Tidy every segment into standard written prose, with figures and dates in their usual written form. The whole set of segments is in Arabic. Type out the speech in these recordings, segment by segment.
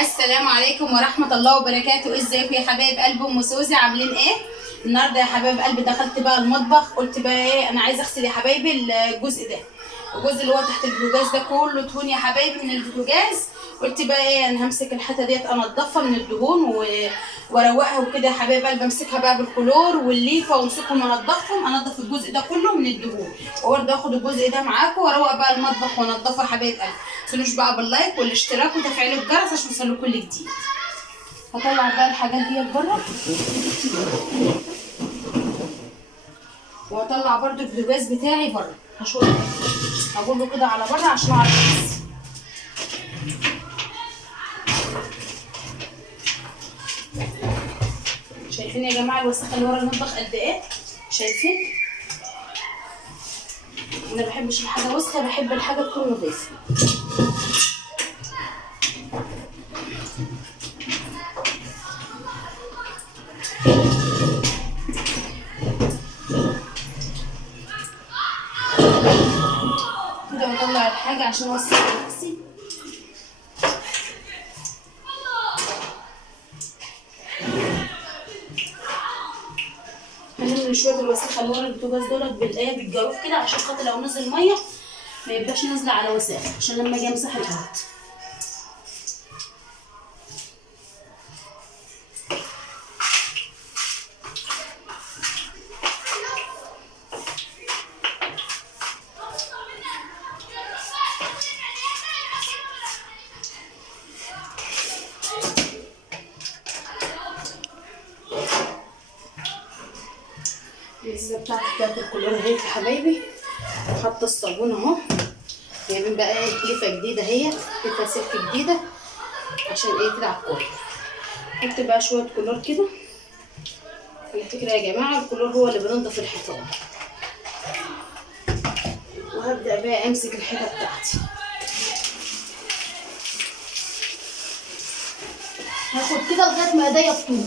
السلام عليكم ورحمة الله وبركاته. ازيكم يا حبايب قلب ام سوزي؟ عاملين ايه النهارده يا حبايب قلبي؟ دخلت بقى المطبخ، قلت بقى ايه، انا عايزه اغسل يا حبايبي الجزء ده، الجزء اللي هو تحت البوتاجاز ده كله دهون يا حبايبي من البوتاجاز. قلت بقى ايه، انا همسك الحته ديت انضفها من الدهون واروقها وكده يا حبايب قلبي. امسكها بقى بالكلور والليفه وامسكهم انضفهم، انضف الجزء ده كله من الدهون، وبرده اخد الجزء ده معاكم واروق بقى المطبخ وانضفه يا حبايب قلبي. متنسوش بقى باللايك والاشتراك وتفعيل الجرس عشان يوصلوا كل جديد. هطلع بقى الحاجات ديت بره، وهطلع برده البوتاجاز بتاعي بره. هقول له كده على بره عشان اعرف بس. شايفين يا جماعه الوسخه اللي ورا المطبخ قد ايه؟ شايفين؟ انا ما بحبش الحاجه وسخه، بحب الحاجه تكون نظيفه. كده بطلع الحاجه عشان اوسخ نفسي. هنملي شويه الوسخه اللي ورا البوتاجاز دولت بالايه بالجاروف كده، عشان خاطر لو نزل ميه ما يبقاش نازله على وساخ، عشان لما اجي امسح الارض. اللزه بتاعت الكلور اهي يا حبايبي، وحاطه الصابون اهو. جايبين بقى ايه، لفه جديده اهي، لفه سلك جديده عشان ايه كده على الكل. حط بقى شويه كلور كده. على فكره يا جماعه الكلور هو اللي بينضف الحيطان. وهبدا بقى امسك الحيطه بتاعتي. هاخد كده لغايه ما ايديا تطول.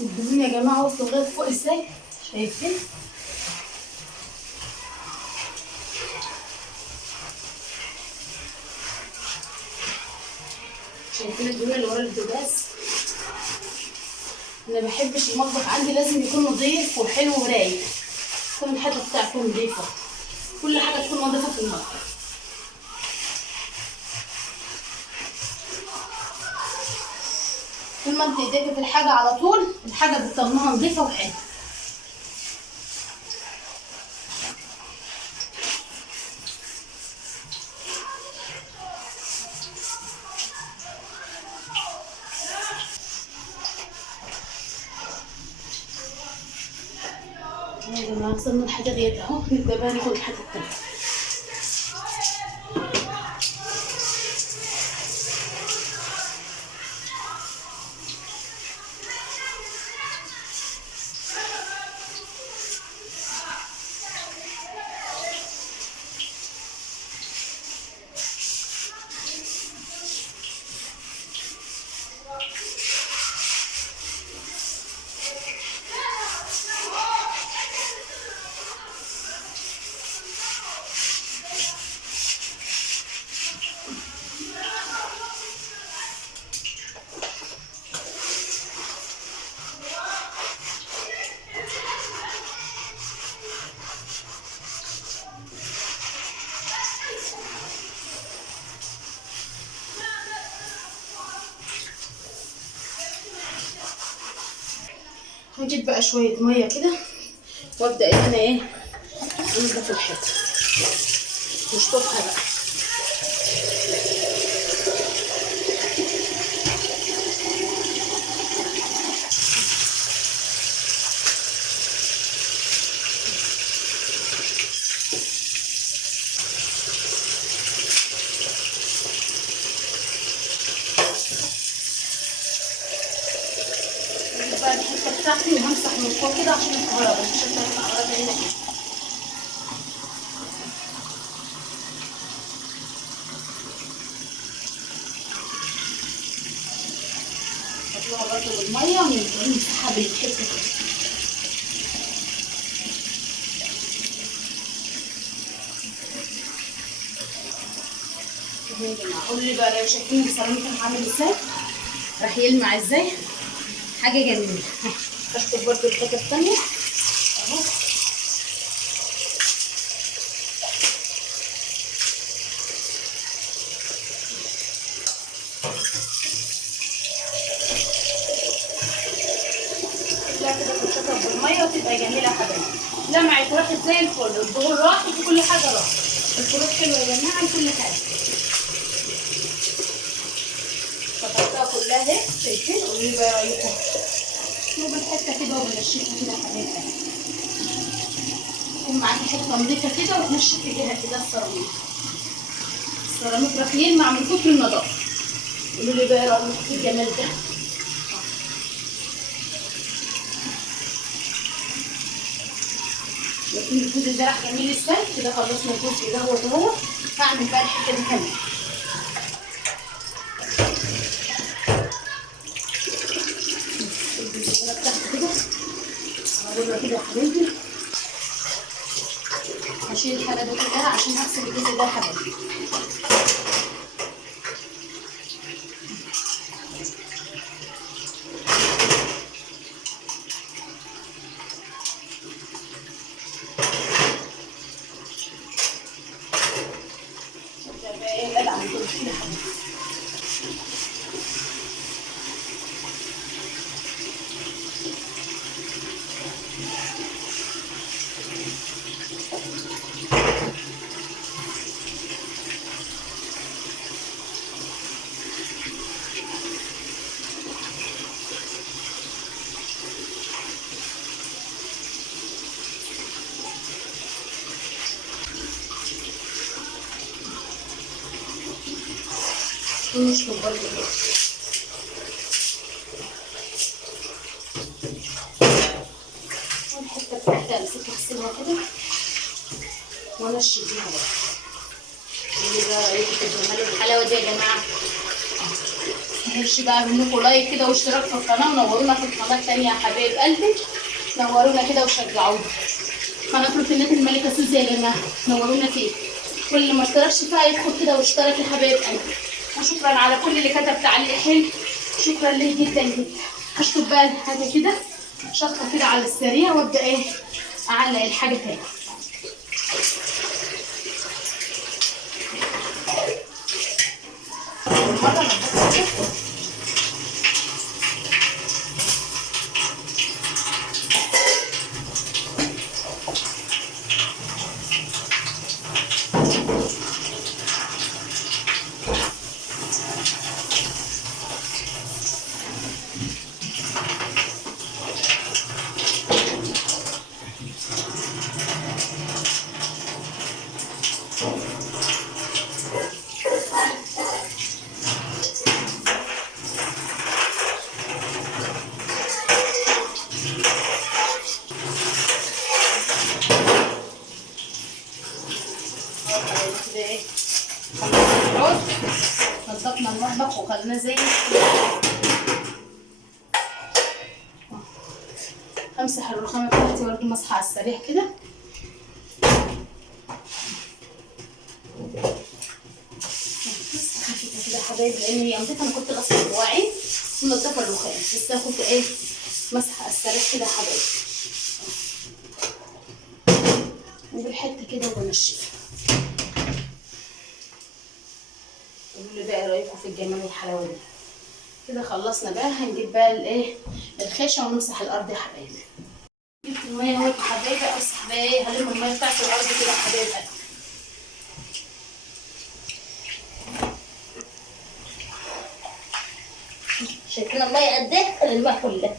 الدهون يا جماعه وصلوا لغايه فوق ازاي؟ شايفين؟ شايفين الدهون اللي ورا البوتاجاز؟ انا ما بحبش المطبخ عندي لازم يكون نظيف وحلو ورايق، تكون الحته بتاعته نظيفه، كل حاجه تكون نظيفه في المطبخ. طول ما انت ايديكي في الحاجه على طول الحاجه بتطلعها نظيفه وحلوه. يا جماعه وصلنا الحاجه ديت اهو، نبدا بقى ناخد الحاجه التانيه. هجيب بقى شويه ميه كده وابدا ان انا ايه انضف الحيطه واشطفها بقى. بتاعتي وهمسح من فوق كده عشان الكهرباء مش هتلاقي الكهرباء هنا كده. هطلعها برضه بالميه ونمسحها بالحته كده. يا جماعه قولوا لي بقى لو شايفين السيراميك عامل ازاي، راح يلمع ازاي، حاجه جميله. بكتب برضه الحته الثانيه اهو. لا كده تتشطب بالميه وتبقى جميله يا حبايبي. لمعت راحت زي الفل، الدهون راحت وكل حاجه راحت. الفروت حلوه يا جماعه لكل حاجه. شطبتها كلها اهي، شايفين؟ قولوا لي بقى رايكم. وبالحته كده وبنشفها كده يا حبايبي. يكون معاكي حته نضيفه كده وتنشفي بيها كده السيراميك. السيراميك راح يلمع من كتر النظافه. قولوا لي بقى رايكم في الجمال ده. شايفين الجزء ده راح جميل ازاي؟ كده خلصنا الجزء ده اهو. هعمل بقى الحته دي كمان. الجزء ده بتاعته كده هقولها كده يا حبايبي. هشيل الحاجه دي كلها عشان هغسل الجزء ده يا حبايبي. ونشطب برضه والحته بتاعتها امسكها اغسلها كده وانشف بيها برضه. اللي بقى رايكم في الجمال والحلاوه دي يا جماعه. متنسوش بقى منكم لايك كده واشتراك في القناه، ونورونا في القناه الثانيه يا حبايب قلبي. نورونا كده وشجعونا. قناه روتينات الملكه سوزي يا جماعه، نورونا فيه. واللي ما اشتركش فيها يدخل كده واشترك يا حبايب قلبي. وشكرا على كل اللي كتب تعليق حلو، شكرا ليه جدا جدا. هشطب بقى الحاجه كده شطه كده على السريع وابدا ايه اعلق الحاجه تاني. نظفنا المطبخ وخليناه زي امسح الرخامه بتاعتي برضه مسحه على السريع كده. كده حبايبي لان هي نضيفه، انا كنت غسله بواعي منضفه الرخام بس انا كنت ايه مسحه على السريع كده يا حبايبي. وبالحته كده وبنشفها. قولوا لي بقى رايكم في الجمال والحلاوه دي. كده خلصنا بقى، هنجيب بقى الايه الخيشه ونمسح الارض يا حبايبي. جبت الميه اهو يا حبايبي، امسح بقى ايه هلم الميه بتاعت الارض كده يا حبايبي. شايفين الميه قد ايه؟ الميه كلها.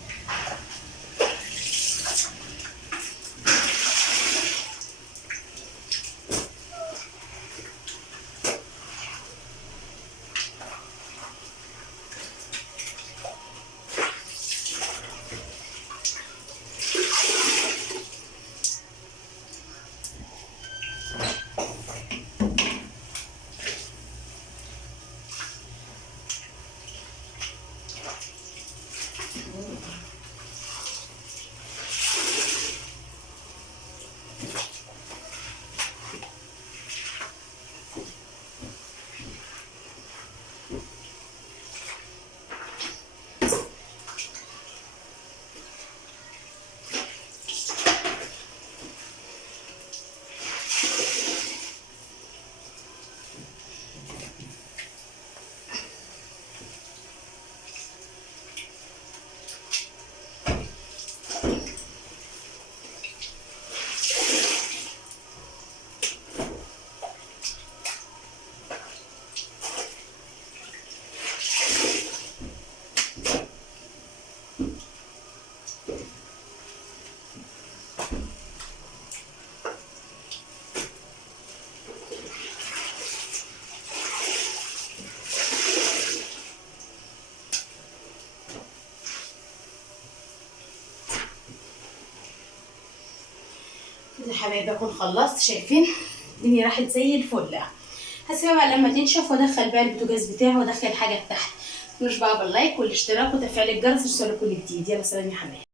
حبايبي اكون خلصت. شايفين الدنيا راحت زي الفل. هسيبها بقى لما تنشف وادخل بقى البوتاجاز بتاعي وادخل حاجه تحت. مش بقى باللايك والاشتراك وتفعيل الجرس عشان يوصلكوا كل جديد. يلا سلام يا حبايبي.